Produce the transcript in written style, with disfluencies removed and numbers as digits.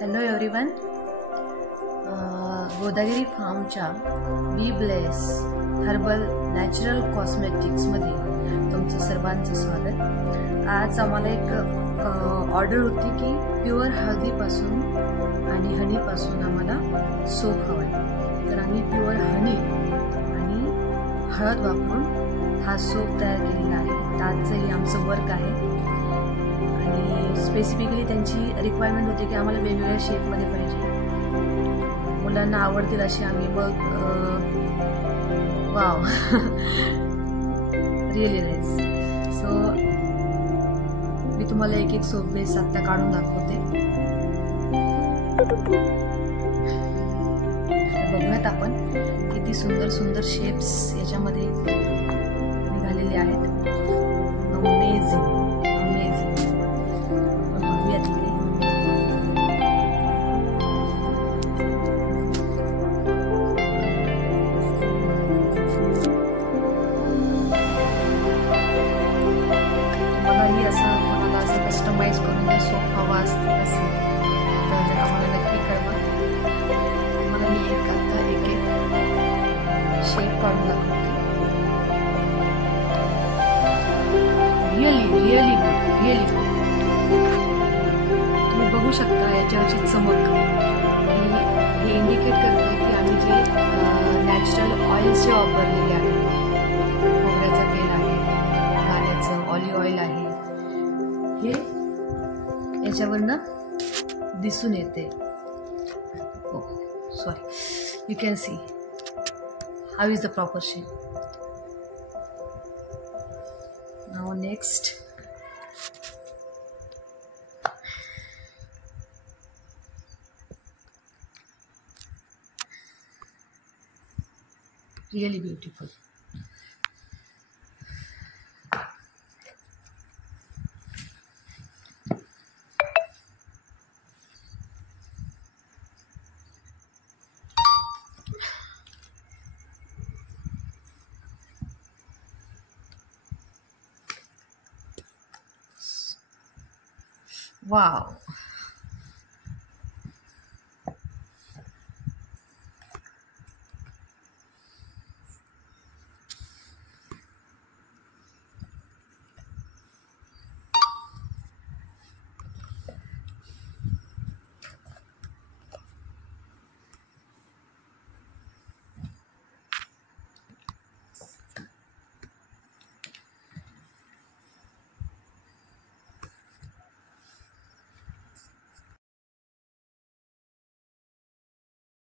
Hello everyone, Godagiri फार्मच्या be bless herbal natural कॉस्मेटिक्समध्ये तुमचं सर्वांचं स्वागत। आज आम्हाला एक ऑर्डर होती की प्युअर हळदीपासून आणि हनीपासून आम्हाला सोप हवं आहे, तर आम्ही प्युअर हनी आणि हळद वापरून हा सोप तयार केलेला आहे। आजचंही आमचं वर्क आहे आणि स्पेसिफिकली त्यांची रिक्वायरमेंट होती की आम्हाला वेगवेगळ्या शेपमध्ये पाहिजे, मुलांना आवडतील अशी आम्ही मग वाव रिअली नाईस। सो मी तुम्हाला एक एक सोप बेस आता काढून दाखवते। बघूयात आपण किती सुंदर सुंदर शेप्स याच्यामध्ये निघालेले आहेत। Amazing amazing. बघूयात इथे तुम्हालाही असं कोणाला असं कस्टमाइज करून जर सोप हवा असेल तर आम्हाला नक्की कळवा। तुम्हाला मी एक आता एक एक शेप काढून दाखवते। Really really good, really good. तुम्ही बघू शकता याच्यावरची चमक, हे इंडिकेट करतं की आम्ही जे नॅचरल ऑइल्स जे वापरलेले आहेत, खोबऱ्याचं तेल आहे, गाण्याचं ऑलिव्ह ऑइल आहे, हे याच्यावरनं दिसून येते। हो sorry, you can see how is the proper shape. Now next really beautiful. Wow.